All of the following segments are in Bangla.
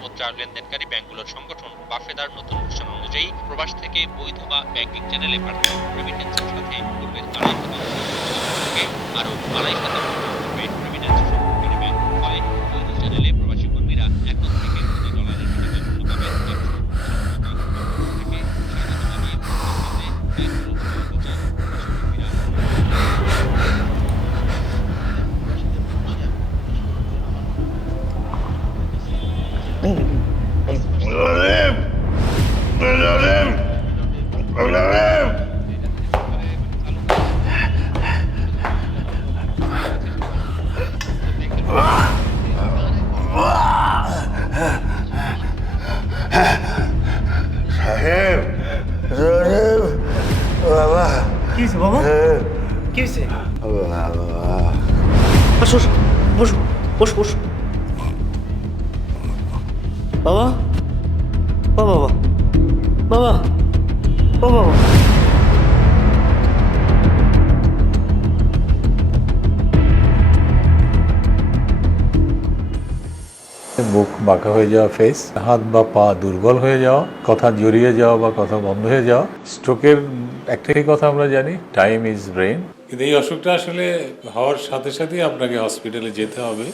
মুদ্রা লেনদেনকারী ব্যাংকগুলোর সংগঠন বাফেদার নতুন ঘোষণা অনুযায়ী প্রবাস থেকে বৈধ বা ব্যাংকিং চ্যানেলে পাঠানো রেমিটেন্সের সাথে পূর্বের 2.5% থেকে আরও 2.5% করবে রেমিটেন্স সংগ্রহকারী ব্যাংক। ফলে বৈধ চ্যানেলে প্রবাসী কর্মীরা এখন থেকে প্রতি ডলারের বিনিময়ে মূল্য পাবেন 159 টাকা। থেকে স্বাগত জানিয়ে প্রস্তাব দিতে ব্যাংকগুলোর সহায়তা চান প্রবাসী কর্মীরা। সাহেব, সাহেব, বাবা, কি হয়েছে বাবা? কি হয়েছে? বাবা, আসো আসো, বসো বসো বসো। বাবা, ও বাবা, বাবা, ও বাবা। মুখ বাঁকা হয়ে যাওয়া ফেস, হাত বা পা দুর্বল হয়ে যাওয়া, কথা জড়িয়ে যাওয়া বা কথা বন্ধ হয়ে যাওয়া। স্ট্রোকের একটাই কথা আমরা জানি, টাইম ইজ ব্রেন। কিন্তু এই অসুখটা আসলে হওয়ার সাথে সাথেই আপনাকে হসপিটালে যেতে হবে।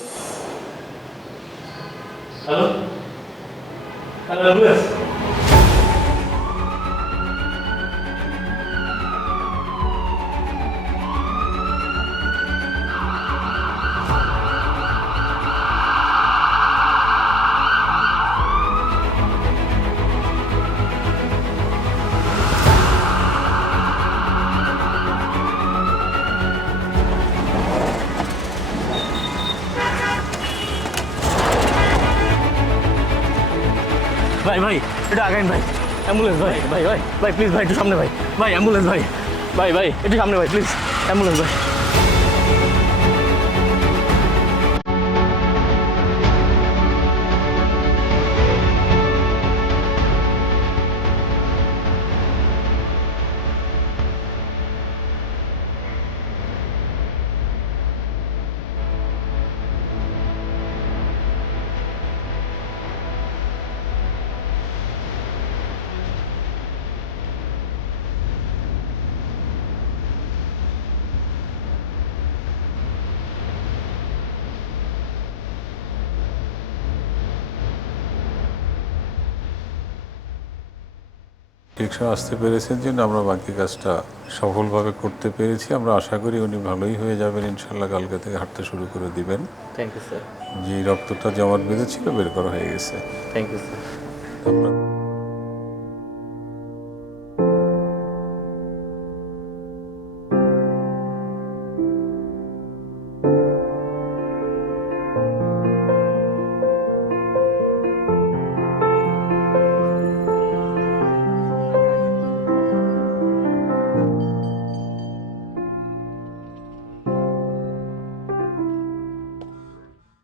হ্যালো, হ্যালো, ভাই ভাই একটু আগাইন ভাই, অ্যাম্বুলেন্স ভাই, ভাই ভাই ভাই প্লিজ ভাই একটু সামনে ভাই, ভাই অ্যাম্বুলেন্স ভাই, ভাই ভাই একটু সামনে ভাই প্লিজ, অ্যাম্বুলেন্স ভাই। ঠিক সময় আসতে পেরেছেন জন্য আমরা বাকি কাজটা সফলভাবে করতে পেরেছি। আমরা আশা করি উনি ভালোই হয়ে যাবেন ইনশাল্লাহ। কালকে থেকে হাঁটতে শুরু করে দিবেন। Thank you sir. যে রক্তটা জমাট বেঁধেছিল বের করা হয়ে গেছে। Thank you sir. আপনার